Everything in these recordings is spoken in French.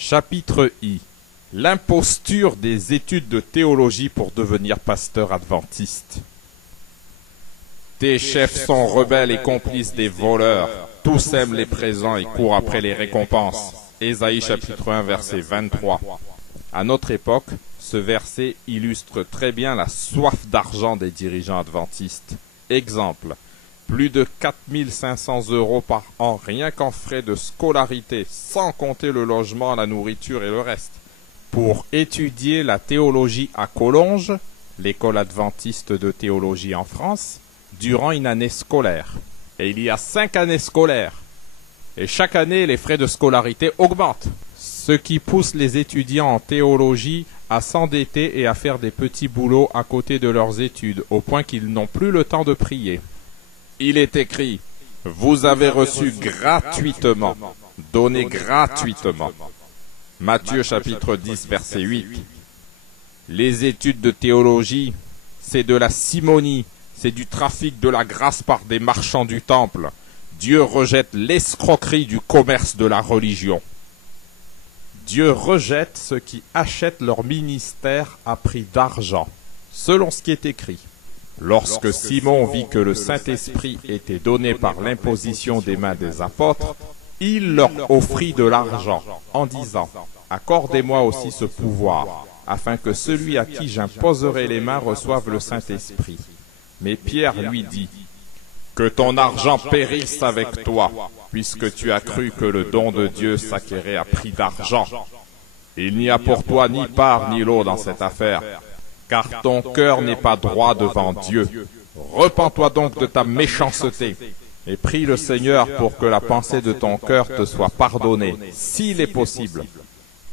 Chapitre I. L'imposture des études de théologie pour devenir pasteur adventiste. Tes chefs sont rebelles et complices des voleurs. Tous aiment les présents et courent après les récompenses. Ésaïe chapitre 1 verset 23. À notre époque, ce verset illustre très bien la soif d'argent des dirigeants adventistes. Exemple, plus de 4 500 € par an rien qu'en frais de scolarité, sans compter le logement, la nourriture et le reste. Pour étudier la théologie à Collonges, l'école adventiste de théologie en France, durant une année scolaire. Et il y a 5 années scolaires. Et chaque année, les frais de scolarité augmentent. Ce qui pousse les étudiants en théologie à s'endetter et à faire des petits boulots à côté de leurs études, au point qu'ils n'ont plus le temps de prier. Il est écrit, « Vous avez reçu gratuitement, donné gratuitement. » Matthieu chapitre 10 verset 8. Les études de théologie, c'est de la simonie, c'est du trafic de la grâce par des marchands du temple. Dieu rejette l'escroquerie du commerce de la religion. Dieu rejette ceux qui achètent leur ministère à prix d'argent, selon ce qui est écrit. Lorsque Simon vit que le Saint-Esprit était donné par l'imposition des mains des apôtres, il leur offrit de l'argent, en disant « Accordez-moi aussi ce pouvoir, afin que celui à qui j'imposerai les mains reçoive le Saint-Esprit. » Mais Pierre lui dit « Que ton argent périsse avec toi, puisque tu as cru que le don de Dieu s'acquérait à prix d'argent. Il n'y a pour toi ni part ni lot dans cette affaire, car ton cœur n'est pas droit devant Dieu. Repens-toi donc de ta méchanceté, et prie le Seigneur pour que la pensée de ton cœur te soit pardonnée, s'il est possible,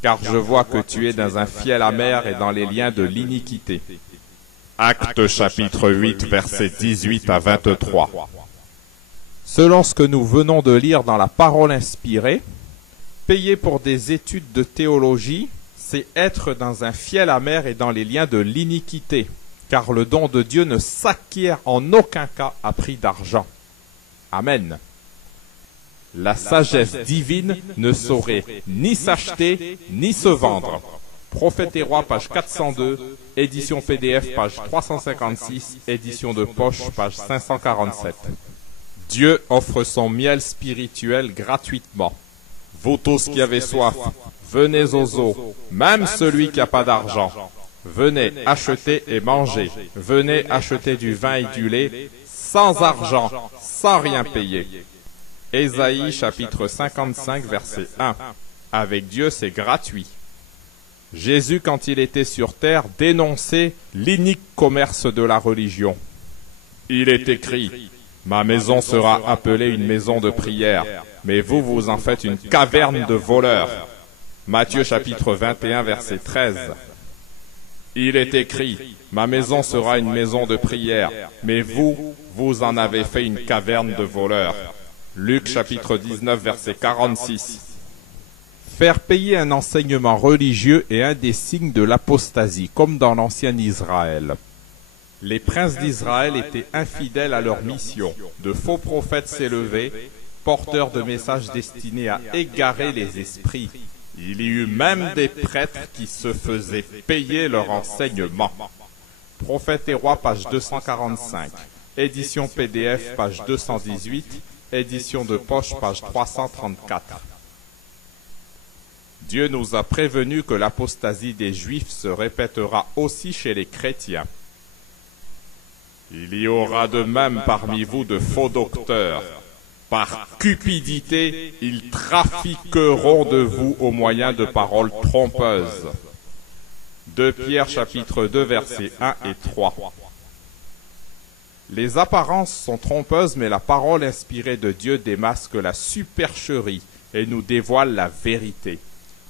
car je vois que tu es dans un fiel amer et dans les liens de l'iniquité. » Actes chapitre 8 versets 18 à 23. Selon ce que nous venons de lire dans la parole inspirée, payer pour des études de théologie, c'est être dans un fiel amer et dans les liens de l'iniquité, car le don de Dieu ne s'acquiert en aucun cas à prix d'argent. Amen. La sagesse divine ne saurait ni s'acheter, ni se vendre. Prophètes et Rois, page 402, édition PDF, page 356, édition de poche, page 547. Dieu offre son miel spirituel gratuitement. Vous tous qui avez soif, venez aux eaux, même celui qui n'a pas d'argent. Venez acheter et manger. Venez acheter du vin et du lait, sans argent, sans rien payer. Ésaïe chapitre 55 verset 1. Avec Dieu c'est gratuit. Jésus, quand il était sur terre, dénonçait l'inique commerce de la religion. Il est écrit, « Ma maison sera appelée une maison de prière, mais vous, vous en faites une caverne de voleurs. » Matthieu chapitre 21 verset 13. Il est écrit, « Ma maison sera une maison de prière, mais vous, vous en avez fait une caverne de voleurs. » Luc chapitre 19 verset 46. Faire payer un enseignement religieux est un des signes de l'apostasie, comme dans l'ancien Israël. Les princes d'Israël étaient infidèles à leur mission. De faux prophètes s'élevaient, porteurs de messages destinés à égarer les esprits. Il y eut même des prêtres qui se faisaient payer leur enseignement. Prophètes et Rois, page 245. Édition PDF, page 218. Édition de poche, page 334. Dieu nous a prévenu que l'apostasie des Juifs se répétera aussi chez les chrétiens. Il y aura de même parmi vous de faux docteurs. Par cupidité, ils trafiqueront de vous au moyen de paroles trompeuses. 2 Pierre chapitre 2 versets 1 et 3. Les apparences sont trompeuses, mais la parole inspirée de Dieu démasque la supercherie et nous dévoile la vérité.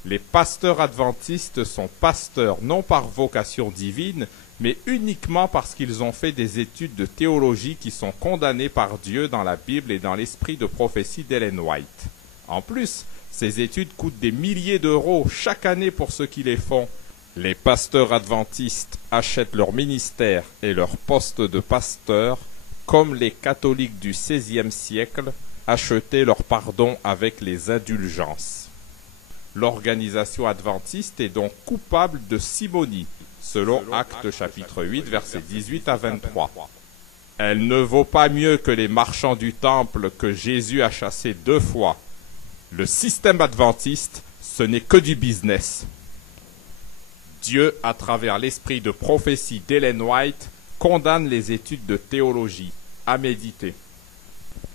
Les pasteurs adventistes sont pasteurs non par vocation divine, mais uniquement parce qu'ils ont fait des études de théologie qui sont condamnées par Dieu dans la Bible et dans l'esprit de prophétie d'Ellen White. En plus, ces études coûtent des milliers d'euros chaque année pour ceux qui les font. Les pasteurs adventistes achètent leur ministère et leur poste de pasteur comme les catholiques du XVIe siècle achetaient leur pardon avec les indulgences. L'organisation adventiste est donc coupable de simonie, selon Actes chapitre 8, versets 18 à 23. Elle ne vaut pas mieux que les marchands du temple que Jésus a chassés 2 fois. Le système adventiste, ce n'est que du business. Dieu, à travers l'esprit de prophétie d'Ellen White, condamne les études de théologie à méditer.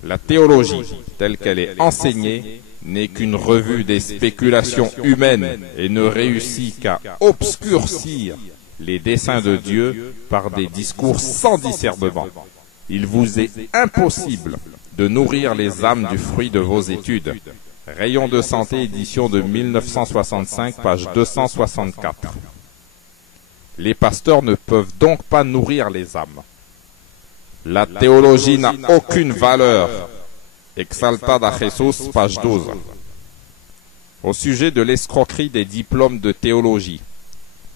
La théologie, telle qu'elle est enseignée, n'est qu'une revue des spéculations humaines et ne réussit qu'à obscurcir les desseins de Dieu par des discours sans discernement. Il vous est impossible de nourrir les âmes du fruit de vos études. Rayon de santé, édition de 1965, page 264. Les pasteurs ne peuvent donc pas nourrir les âmes. La théologie n'a aucune valeur. Exaltad a Jesús, page 12. Au sujet de l'escroquerie des diplômes de théologie,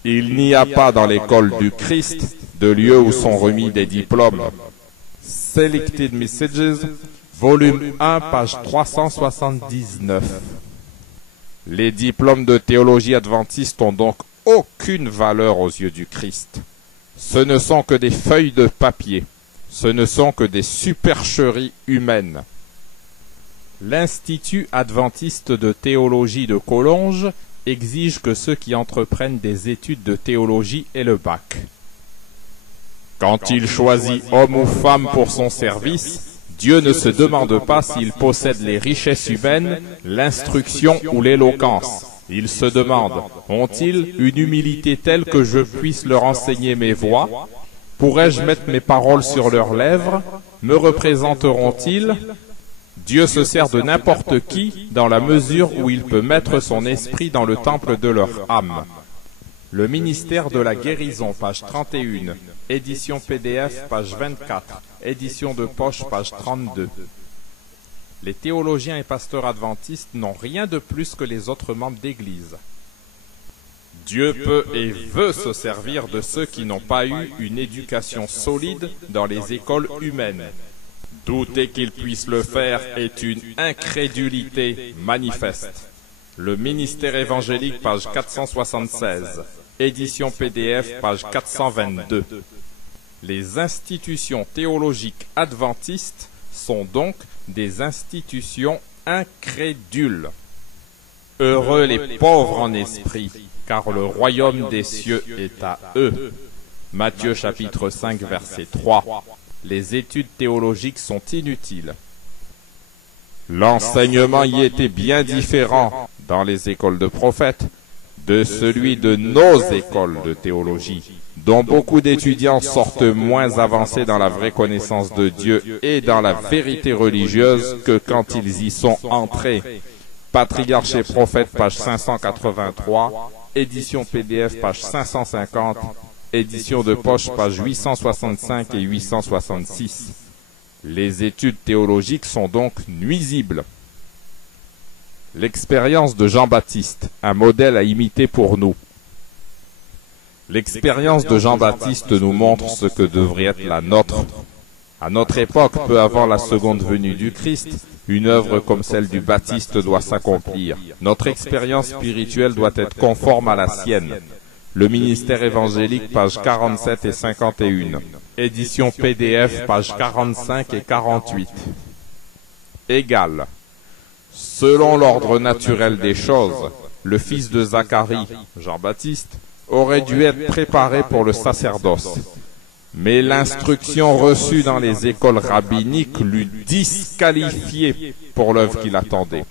il n'y a pas dans l'école du Christ de lieu où sont remis des diplômes. Selected Messages, volume 1, page 379. Les diplômes de théologie adventiste ont donc aucune valeur aux yeux du Christ. Ce ne sont que des feuilles de papier. Ce ne sont que des supercheries humaines. L'Institut adventiste de théologie de Collonges exige que ceux qui entreprennent des études de théologie aient le bac. Quand il choisit homme ou femme pour son service, Dieu ne se demande pas s'il possède les richesses humaines, l'instruction ou l'éloquence. Il se demande, ont-ils une humilité telle que je puisse leur enseigner mes voies? Pourrais-je mettre mes paroles sur leurs lèvres? Me représenteront-ils? Dieu se sert de n'importe qui dans la mesure où il peut mettre son esprit dans le temple de leur âme. Le ministère de la guérison, page 31, édition PDF, page 24, édition de poche, page 32. Les théologiens et pasteurs adventistes n'ont rien de plus que les autres membres d'Église. Dieu peut et veut se servir de ceux qui n'ont pas eu une éducation solide dans les écoles humaines. Douter qu'il puisse le faire est une incrédulité manifeste. Le ministère évangélique, page 476, édition PDF, page 422. Les institutions théologiques adventistes sont donc des institutions incrédules. Heureux les pauvres en esprit, car le royaume des cieux est à eux. Matthieu chapitre 5, verset 3. Les études théologiques sont inutiles. L'enseignement y était bien différent dans les écoles de prophètes de celui de nos écoles de théologie, dont beaucoup d'étudiants sortent moins avancés dans la vraie connaissance de Dieu et dans la vérité religieuse que quand ils y sont entrés. Patriarche et prophète, page 583, édition PDF, page 550, édition de poche, page 865 et 866. Les études théologiques sont donc nuisibles. L'expérience de Jean-Baptiste, un modèle à imiter pour nous. L'expérience de Jean-Baptiste nous montre ce que devrait être la nôtre. À notre époque, peu avant la seconde venue du Christ, une œuvre comme celle du Baptiste doit s'accomplir. Notre expérience spirituelle doit être conforme à la sienne. Le ministère évangélique, page 47 et 51. Édition PDF, page 45 et 48. Égal. Selon l'ordre naturel des choses, le fils de Zacharie, Jean-Baptiste, aurait dû être préparé pour le sacerdoce. Mais l'instruction reçue dans les écoles rabbiniques l'eût disqualifié pour l'œuvre qu'il attendait.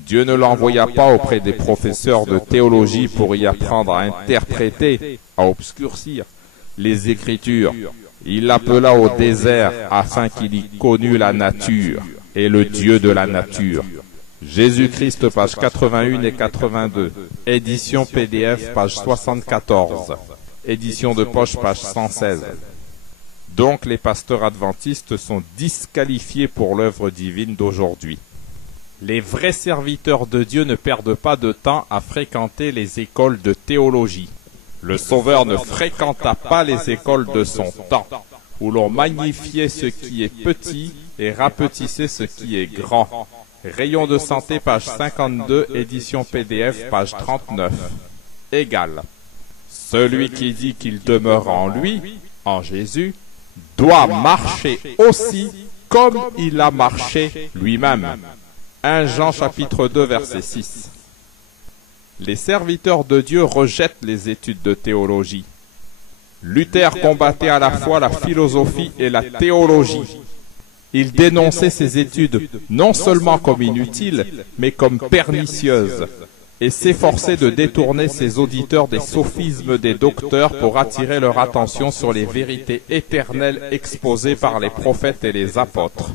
Dieu ne l'envoya pas auprès des professeurs de théologie pour y apprendre à interpréter, à obscurcir les Écritures. Il l'appela au désert afin qu'il y connût la nature et le Dieu de la nature. Jésus-Christ, page 81 et 82. Édition PDF, page 74. Édition de poche, page 116. Donc les pasteurs adventistes sont disqualifiés pour l'œuvre divine d'aujourd'hui. Les vrais serviteurs de Dieu ne perdent pas de temps à fréquenter les écoles de théologie. Le Sauveur ne fréquenta pas les écoles de son temps, où l'on magnifiait ce qui est petit et rapetissait ce qui est grand. Rayon de santé, page 52, édition PDF, page 39. Égal. Celui qui dit qu'il demeure en lui, en Jésus, doit marcher aussi comme il a marché lui-même. 1 Jean chapitre 2 verset 6. Les serviteurs de Dieu rejettent les études de théologie. Luther combattait à la fois la philosophie et la théologie. Il dénonçait ces études non seulement comme inutiles, mais comme pernicieuses, et s'efforçait de détourner ses auditeurs des sophismes des docteurs pour attirer leur attention sur les vérités éternelles exposées par les prophètes et les apôtres.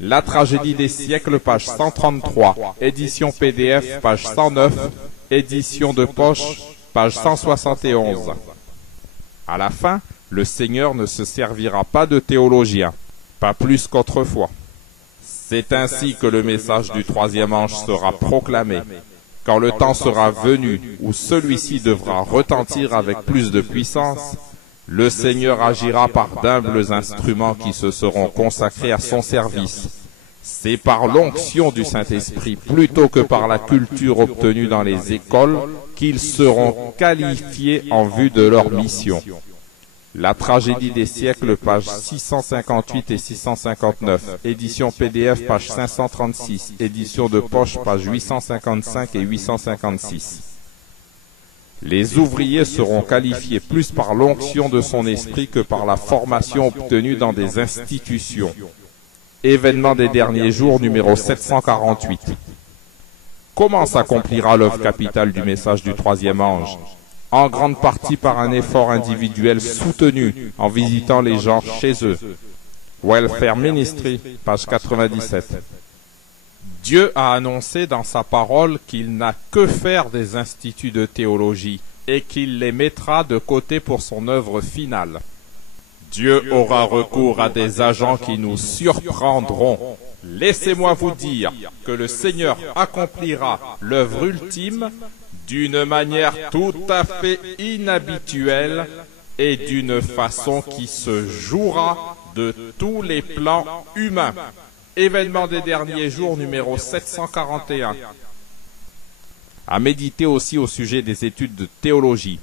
La tragédie des siècles, page 133, édition PDF, page 109, édition de poche, page 171. À la fin, le Seigneur ne se servira pas de théologiens, pas plus qu'autrefois. C'est ainsi que le message du troisième ange sera proclamé, quand le temps sera venu où celui-ci devra retentir avec plus de puissance. Le Seigneur agira par d'humbles instruments qui se seront consacrés à son service. C'est par l'onction du Saint-Esprit, plutôt que par la culture obtenue dans les écoles, qu'ils seront qualifiés en vue de leur mission. La tragédie des siècles, pages 658 et 659, édition PDF, page 536, édition de poche, page 855 et 856. Les ouvriers seront qualifiés plus par l'onction de son esprit que par la formation obtenue dans des institutions. Événement des derniers jours, numéro 748. Comment s'accomplira l'œuvre capitale du message du troisième ange? En grande partie par un effort individuel soutenu en visitant les gens chez eux. Welfare Ministry, page 97. Dieu a annoncé dans sa parole qu'il n'a que faire des instituts de théologie et qu'il les mettra de côté pour son œuvre finale. Dieu aura recours à des agents qui nous surprendront. Laissez-moi vous dire que le Seigneur accomplira l'œuvre ultime d'une manière tout à fait inhabituelle et d'une façon qui se jouera de tous les plans humains. Événement des derniers jours, numéro 741. À méditer aussi au sujet des études de théologie.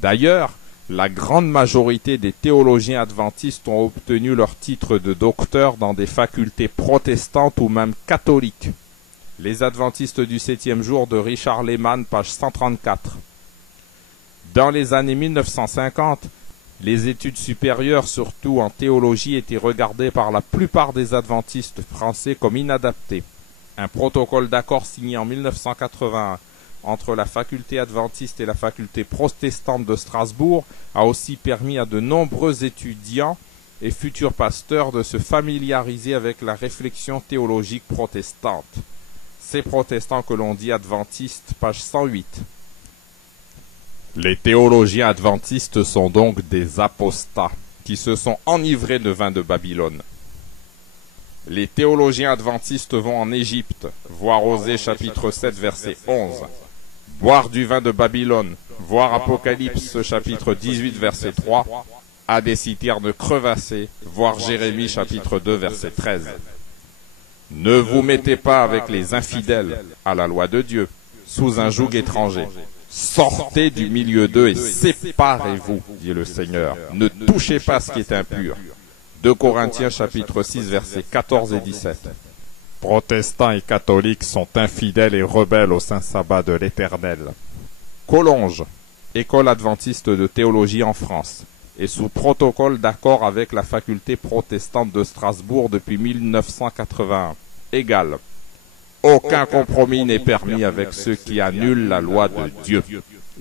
D'ailleurs, la grande majorité des théologiens adventistes ont obtenu leur titre de docteur dans des facultés protestantes ou même catholiques. Les adventistes du 7e jour de Richard Lehman, page 134. Dans les années 1950, les études supérieures, surtout en théologie, étaient regardées par la plupart des adventistes français comme inadaptées. Un protocole d'accord signé en 1981 entre la faculté adventiste et la faculté protestante de Strasbourg a aussi permis à de nombreux étudiants et futurs pasteurs de se familiariser avec la réflexion théologique protestante. Ces protestants que l'on dit adventistes, page 108. Les théologiens adventistes sont donc des apostats qui se sont enivrés de vin de Babylone. Les théologiens adventistes vont en Égypte, voir Osée chapitre 7 verset 11, boire du vin de Babylone, voir Apocalypse chapitre 18 verset 3, à des citernes crevassées, voir Jérémie chapitre 2 verset 13. Ne vous mettez pas avec les infidèles à la loi de Dieu, sous un joug étranger. Sortez du milieu d'eux et séparez-vous, dit le Seigneur. Ne touchez pas ce qui est impur. 2 Corinthiens chapitre 6 versets 14 et 17. Protestants et catholiques sont infidèles et rebelles au saint sabbat de l'Éternel. Collonges, école adventiste de théologie en France, est sous protocole d'accord avec la faculté protestante de Strasbourg depuis 1981. Égal. Aucun compromis n'est permis avec ceux qui annulent la loi de Dieu.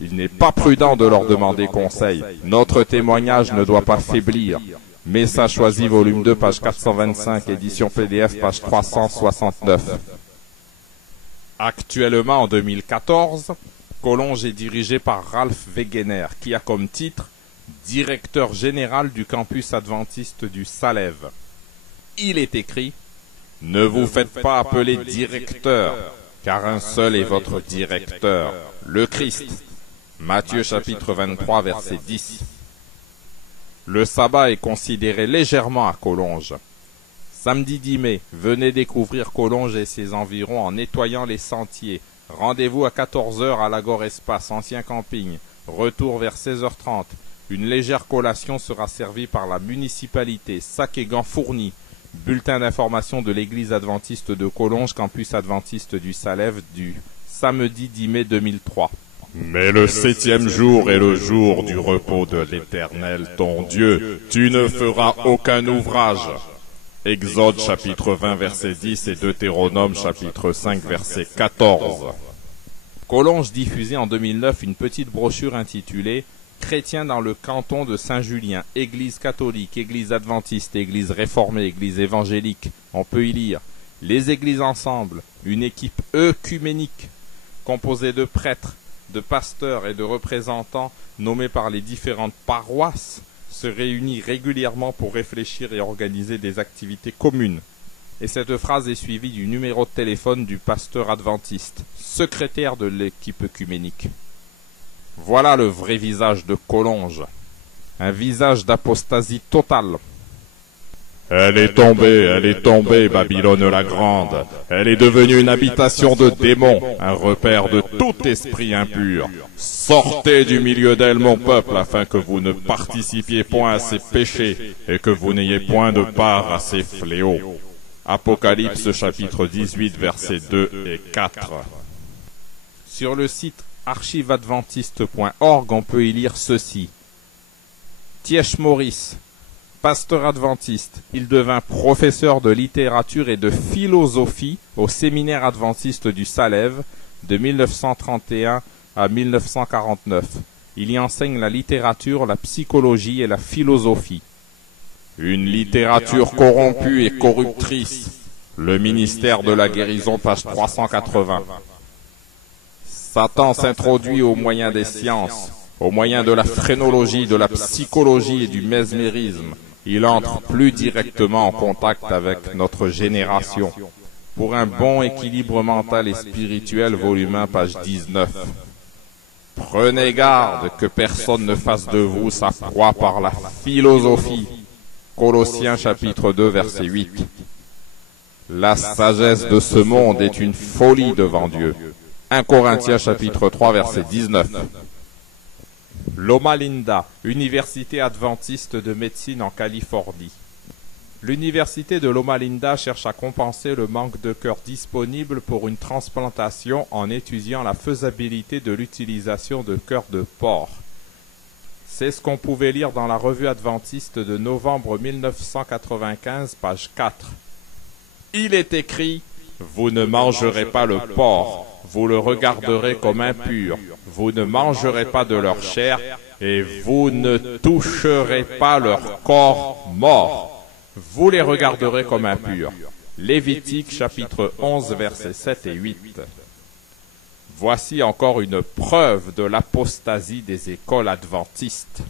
Il n'est pas prudent de leur demander conseil. Notre témoignage ne doit pas faiblir. Message choisi, volume 2, page 425, édition PDF, page 369. Actuellement, en 2014, Collonges est dirigé par Ralph Wegener, qui a comme titre « Directeur général du campus adventiste du Salève ». Il est écrit « Ne vous faites pas appeler directeur, car un seul est votre directeur, le Christ. » Matthieu chapitre 23, verset 10. Le sabbat est considéré légèrement à Collonges. Samedi 10 mai, venez découvrir Collonges et ses environs en nettoyant les sentiers. Rendez-vous à 14 h à l'Agore Espace, ancien camping. Retour vers 16 h 30. Une légère collation sera servie par la municipalité. Sacs et gants fournis. Bulletin d'information de l'église adventiste de Collonges, campus adventiste du Salève, du samedi 10 mai 2003. Mais le 7e jour est le jour du repos de l'Éternel, ton Dieu. Tu ne feras aucun ouvrage. Exode chapitre 20 verset 10 et Deutéronome chapitre 5 verset 14. Collonges diffusait en 2009 une petite brochure intitulée « Chrétiens dans le canton de Saint-Julien, Église catholique, Église adventiste, Église réformée, Église évangélique ». On peut y lire « Les églises ensemble, une équipe œcuménique composée de prêtres, de pasteurs et de représentants nommés par les différentes paroisses se réunit régulièrement pour réfléchir et organiser des activités communes. » Et cette phrase est suivie du numéro de téléphone du pasteur adventiste, secrétaire de l'équipe œcuménique. Voilà le vrai visage de Collonges. Un visage d'apostasie totale. Elle est tombée, Babylone la Grande. Elle est devenue une habitation de démons, un repère de tout esprit impur. Sortez du milieu d'elle, mon peuple, afin que vous ne participiez point à ses péchés et que vous n'ayez point de part à ses fléaux. Apocalypse chapitre 18 versets 2 et 4. Sur le site archiveadventiste.org, on peut y lire ceci. Tièche Maurice, pasteur adventiste, il devint professeur de littérature et de philosophie au séminaire adventiste du Salève de 1931 à 1949. Il y enseigne la littérature, la psychologie et la philosophie. Une littérature corrompue et corruptrice. Le ministère de la guérison, page 380. Satan s'introduit au moyen des sciences, au moyen de la phrénologie, de la psychologie et du mesmérisme. Il entre plus directement en contact avec notre génération. Pour un bon équilibre mental et spirituel, volume 1, page 19. Prenez garde que personne ne fasse de vous sa proie par la philosophie. Colossiens chapitre 2 verset 8. La sagesse de ce monde est une folie devant Dieu. 1 Corinthiens chapitre 3 verset 19. Loma Linda, université adventiste de médecine en Californie. L'université de Loma Linda cherche à compenser le manque de cœurs disponibles pour une transplantation en étudiant la faisabilité de l'utilisation de cœurs de porc. C'est ce qu'on pouvait lire dans la revue adventiste de novembre 1995, page 4. Il est écrit « Vous ne mangerez pas le porc, vous le regarderez comme impur, vous ne mangerez pas de leur chair, et vous ne toucherez pas leur corps mort. Vous les regarderez comme impurs. » Lévitique chapitre 11, versets 7 et 8. Voici encore une preuve de l'apostasie des écoles adventistes.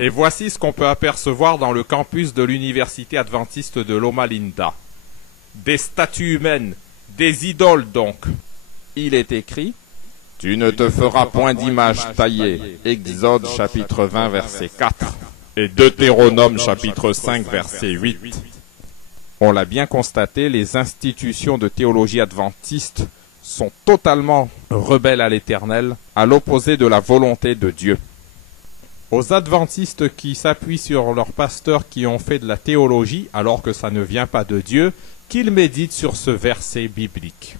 Et voici ce qu'on peut apercevoir dans le campus de l'université adventiste de Loma Linda. Des statues humaines, des idoles donc. Il est écrit « Tu ne te feras point d'image taillée » Exode chapitre 20 verset 4 et Deutéronome chapitre 5 verset 8. On l'a bien constaté, les institutions de théologie adventiste sont totalement rebelles à l'Éternel, à l'opposé de la volonté de Dieu. Aux adventistes qui s'appuient sur leurs pasteurs qui ont fait de la théologie, alors que ça ne vient pas de Dieu, qu'ils méditent sur ce verset biblique.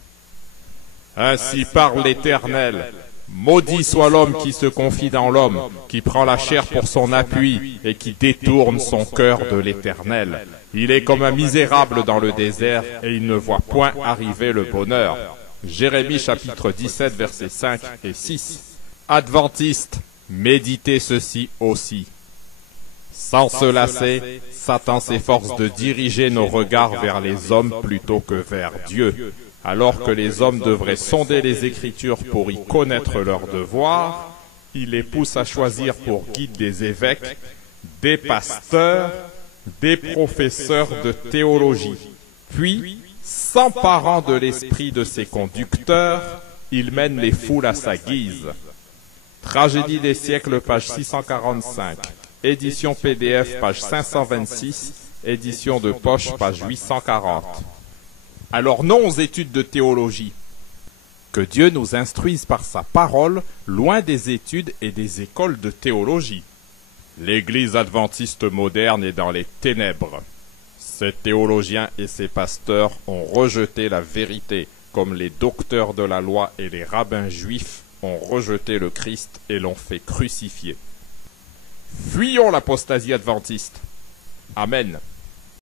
Ainsi parle l'Éternel. Maudit soit l'homme qui se confie dans l'homme, qui prend la chair pour son appui et qui détourne son cœur de l'Éternel. Il est comme un misérable dans le désert et il ne voit point arriver le bonheur. Jérémie chapitre 17 versets 5 et 6. Adventistes, méditez ceci aussi. Sans se lasser, Satan s'efforce de diriger nos regards vers les hommes plutôt que vers Dieu, alors que les hommes devraient sonder les Écritures pour y connaître leurs devoirs. Il les pousse à choisir pour guide des évêques, des pasteurs, des professeurs de théologie. Puis, s'emparant de l'esprit de ses conducteurs, il mène les foules à sa guise. Tragédie des siècles, page 645. Édition PDF, page 526. Édition de poche, page 840. Alors non aux études de théologie. Que Dieu nous instruise par sa parole, loin des études et des écoles de théologie. L'Église adventiste moderne est dans les ténèbres. Ses théologiens et ses pasteurs ont rejeté la vérité, comme les docteurs de la loi et les rabbins juifs ont rejeté le Christ et l'ont fait crucifier. Fuyons l'apostasie adventiste. Amen.